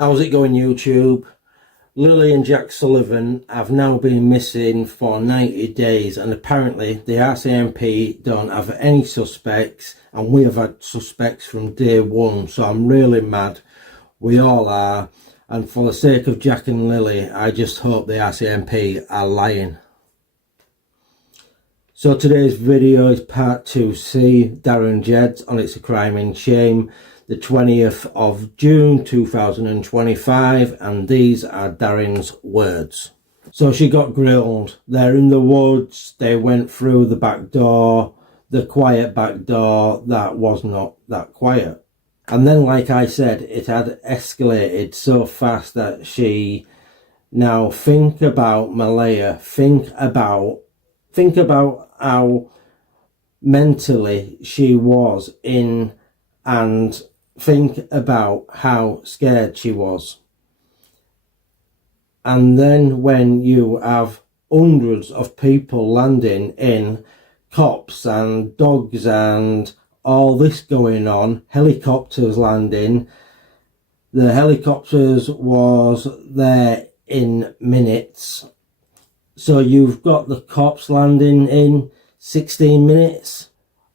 How's it going, YouTube? Lilly and Jack Sullivan have now been missing for 90 days and apparently the RCMP don't have any suspects, and we have had suspects from day one, so I'm really mad. We all are, and for the sake of Jack and Lilly, I just hope the RCMP are lying. So today's video is part 2C, Darin Geddes on It's a Crime and Shame, the 20th of June 2025, and these are Darin's words. So she got grilled. They're in the woods, they went through the back door, the quiet back door that was not that quiet. And then, like I said, it had escalated so fast that she, now think about Malaya, think about how mentally she was in, and think about how scared she was. And then when you have hundreds of people landing in, cops and dogs and all this going on, helicopters landing, the helicopters was there in minutes. So you've got the cops landing in 16 minutes.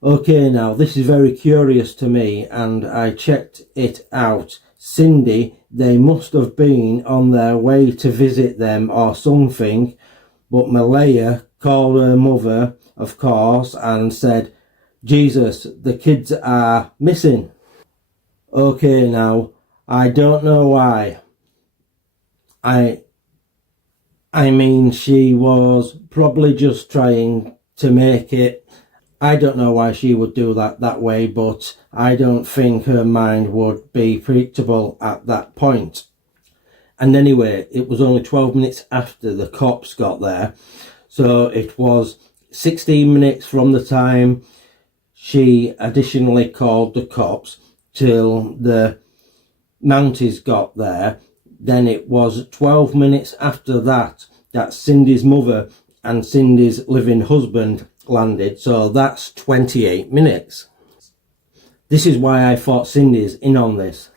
Okay, now this is very curious to me, and I checked it out. Cindy, they must have been on their way to visit them or something, but Malaya called her mother, of course, and said, Jesus, the kids are missing. Okay, now, I don't know why. I mean, she was probably just trying to make it. I don't know why she would do that way, but I don't think her mind would be predictable at that point. And anyway, it was only 12 minutes after the cops got there, so it was 16 minutes from the time she additionally called the cops till the Mounties got there. Then it was 12 minutes after that Cindy's mother and Cindy's living husband landed, so that's 28 minutes. This is why I thought Cindy's in on this,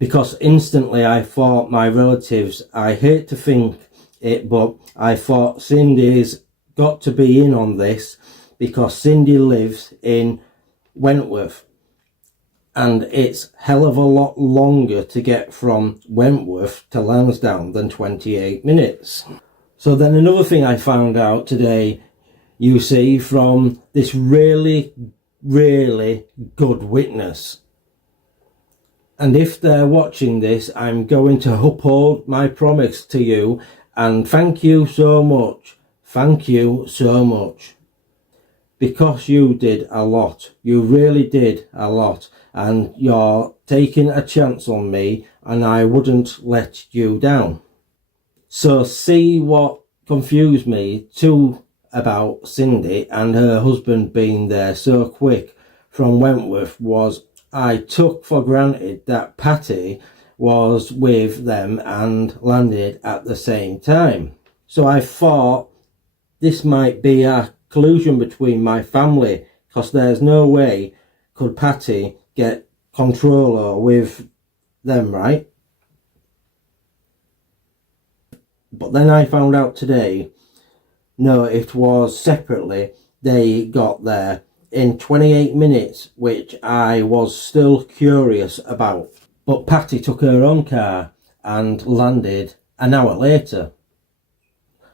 because instantly I thought my relatives, I hate to think it, but I thought Cindy's got to be in on this because Cindy lives in Wentworth and it's hell of a lot longer to get from Wentworth to Lansdowne than 28 minutes. So then another thing I found out today, you see, from this really good witness. And if they're watching this, I'm going to uphold my promise to you, and thank you so much. Thank you so much. Because you did a lot. You really did a lot. And you're taking a chance on me, and I wouldn't let you down. So see what confused me too about Cindy and her husband being there so quick from Wentworth was I took for granted that Patty was with them and landed at the same time. So I thought this might be a collusion between my family, because there's no way could Patty get control with them, right? But then I found out today, no, it was separately. They got there in 28 minutes, which I was still curious about. But Patty took her own car and landed an hour later.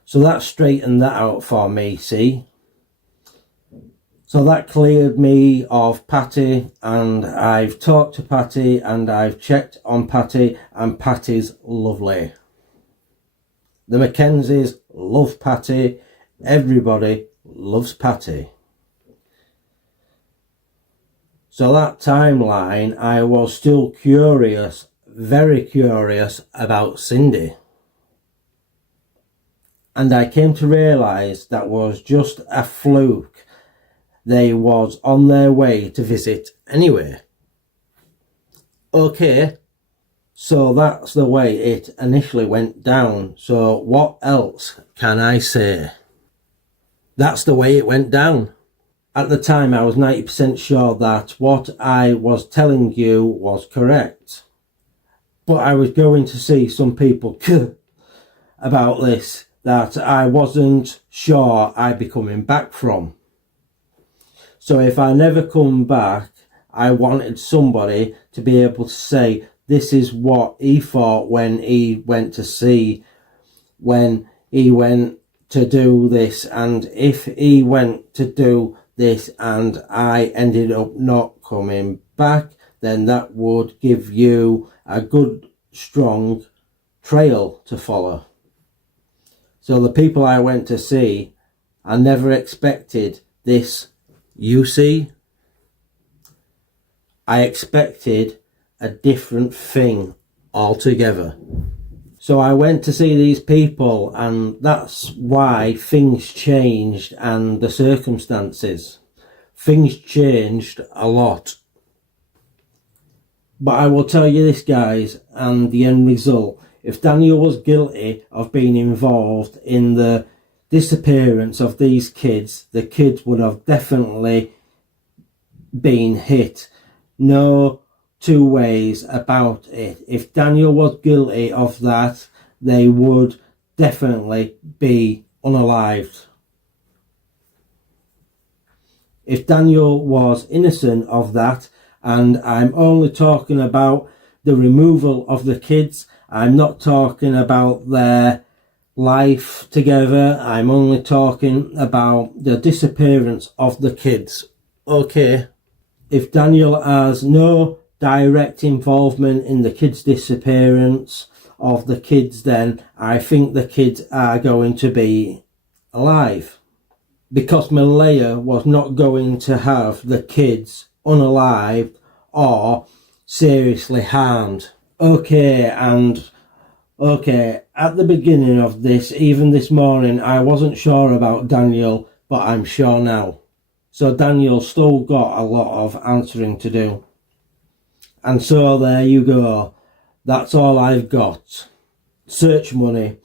So that straightened that out for me, see? So that cleared me of Patty, and I've talked to Patty and I've checked on Patty, and Patty's lovely. The Mackenzies love Patty. Everybody loves Patty. So that timeline, I was still curious, very curious about Cindy. And I came to realise that was just a fluke. They was on their way to visit anyway. Okay, so that's the way it initially went down. So what else can I say? That's the way it went down. At the time, I was 90% sure that what I was telling you was correct. But I was going to see some people about this that I wasn't sure I'd be coming back from. So if I never come back, I wanted somebody to be able to say, this is what he thought when he went to see, when he went to do this, and if he went to do this and I ended up not coming back, then that would give you a good, strong trail to follow. So the people I went to see, I never expected this, you see. I expected a different thing altogether. So I went to see these people, and that's why things changed, and the circumstances. Things changed a lot. But I will tell you this, guys, and the end result. If Daniel was guilty of being involved in the disappearance of these kids, the kids would have definitely been hit. No two ways about it. If Daniel was guilty of that, they would definitely be unalived. If Daniel was innocent of that, and I'm only talking about the removal of the kids, I'm not talking about their life together, I'm only talking about the disappearance of the kids. Okay, if Daniel has no direct involvement in the kids' disappearance of the kids, then I think the kids are going to be alive. Because Malaya was not going to have the kids unalived or seriously harmed. Okay, at the beginning of this, even this morning, I wasn't sure about Daniel, but I'm sure now. So Daniel's still got a lot of answering to do. And so there you go. That's all I've got. Search money.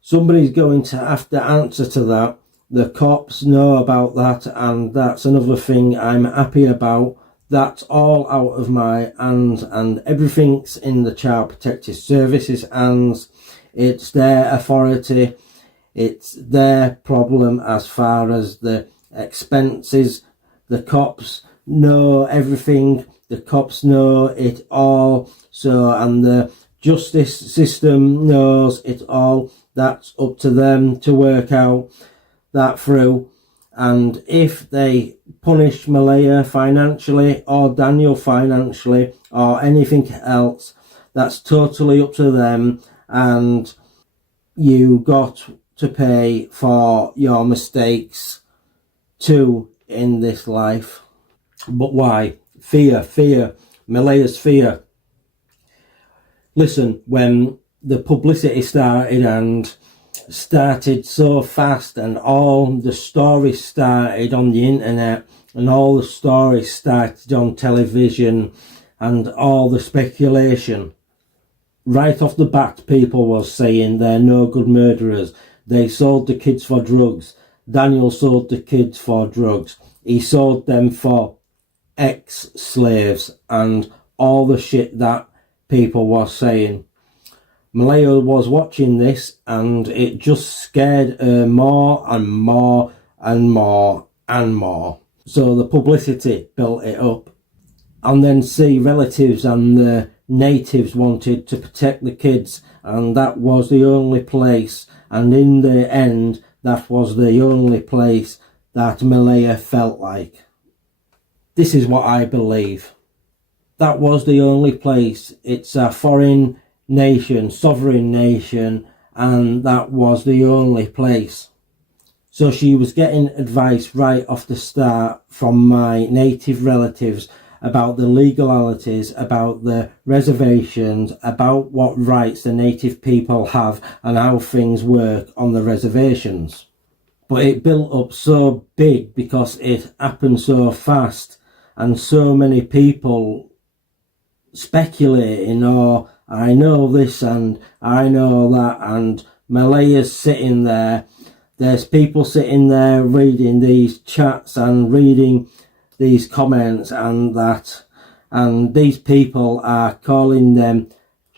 Somebody's going to have to answer to that. The cops know about that, and that's another thing I'm happy about. That's all out of my hands, and everything's in the Child Protective Services hands. It's their authority. It's their problem as far as the expenses. The cops know everything. The cops know it all. So, and the justice system knows it all. That's up to them to work out that through. And if they punish Malaya financially, or Daniel financially, or anything else, that's totally up to them, and you got to pay for your mistakes too in this life. But why? Fear, Malaya's fear. Listen, when the publicity started so fast, and all the stories started on the internet, and all the stories started on television, and all the speculation, right off the bat people were saying they're no good murderers. They sold the kids for drugs. Daniel sold the kids for drugs. He sold them for ex-slaves, and all the shit that people were saying. Malaya was watching this, and it just scared her more and more and more and more. So the publicity built it up. And then see, relatives and the natives wanted to protect the kids, and that was the only place, and in the end that was the only place that Malaya felt like. This is what I believe. That was the only place. It's a foreign nation, sovereign nation, and that was the only place. So she was getting advice right off the start from my native relatives about the legalities, about the reservations, about what rights the native people have and how things work on the reservations. But it built up so big because it happened so fast, and so many people speculating, or I know this and I know that, and Malaya's sitting there. There's people sitting there reading these chats and reading these comments and that, and these people are calling them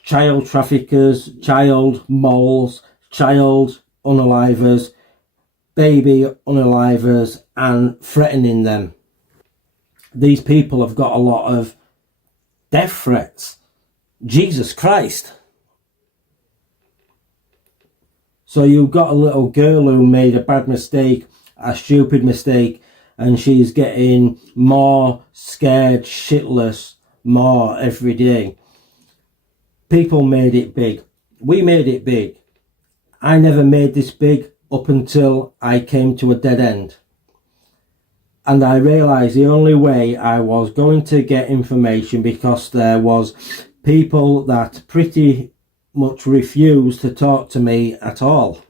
child traffickers, child molls, child unalivers, baby unalivers, and threatening them. These people have got a lot of death threats. Jesus Christ. So you've got a little girl who made a bad mistake, a stupid mistake, and she's getting more scared shitless more every day. People made it big. We made it big. I never made this big up until I came to a dead end. And I realised the only way I was going to get information, because there was people that pretty much refused to talk to me at all.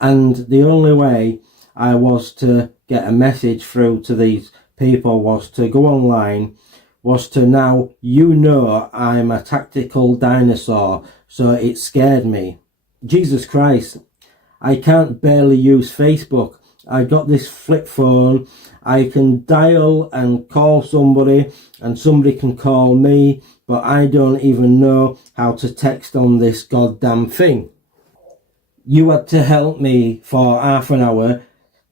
And the only way I was to get a message through to these people was to go online, was to now, I'm a tactical dinosaur, so it scared me. Jesus Christ, I can't barely use Facebook. I got this flip phone. I can dial and call somebody, and somebody can call me, but I don't even know how to text on this goddamn thing. You had to help me for half an hour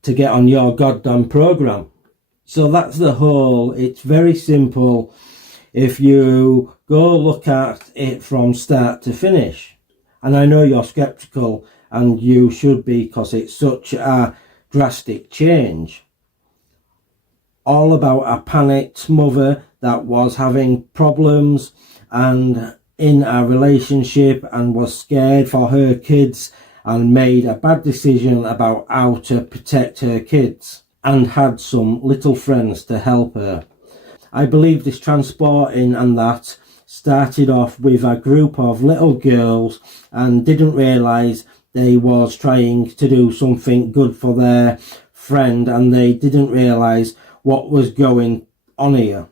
to get on your goddamn program. So that's the whole. It's very simple if you go look at it from start to finish. And I know you're skeptical, and you should be, because it's such a drastic change. All about a panicked mother that was having problems and in a relationship and was scared for her kids and made a bad decision about how to protect her kids, and had some little friends to help her. I believe this transporting and that started off with a group of little girls and didn't realise they was trying to do something good for their friend, and they didn't realise what was going on here.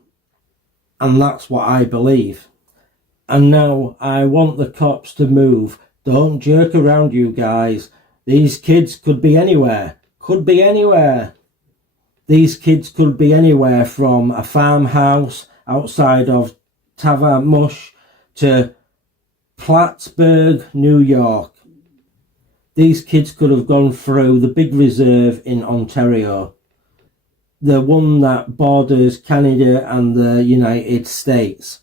And that's what I believe. And now I want the cops to move. Don't jerk around, you guys. These kids could be anywhere. Could be anywhere. These kids could be anywhere from a farmhouse outside of Tavermush to Plattsburgh, New York. These kids could have gone through the big reserve in Ontario, the one that borders Canada and the United States.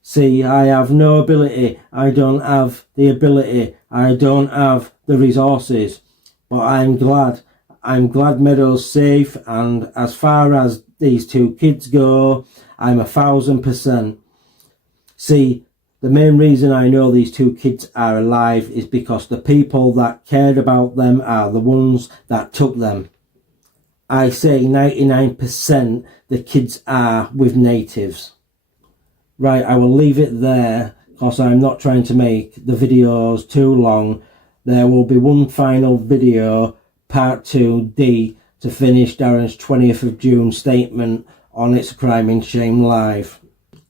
See, I have no ability. I don't have the ability. I don't have the resources. But I'm glad. I'm glad Meadow's safe, and as far as these two kids go, I'm 1000%. See, the main reason I know these two kids are alive is because the people that cared about them are the ones that took them. I say 99% the kids are with natives. Right, I will leave it there because I'm not trying to make the videos too long. There will be one final video, part 2D, to finish Darin's 20th of June statement on It's a Crime in Shame Live.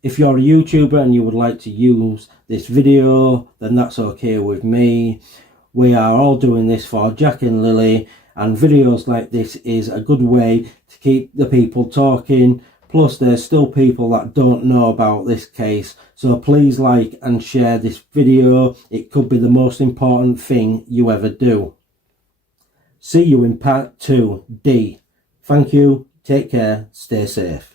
If you're a YouTuber and you would like to use this video, then that's okay with me. We are all doing this for Jack and Lily, and videos like this is a good way to keep the people talking. Plus, there's still people that don't know about this case, so please like and share this video. It could be the most important thing you ever do. See you in part 2D. Thank you, take care, stay safe.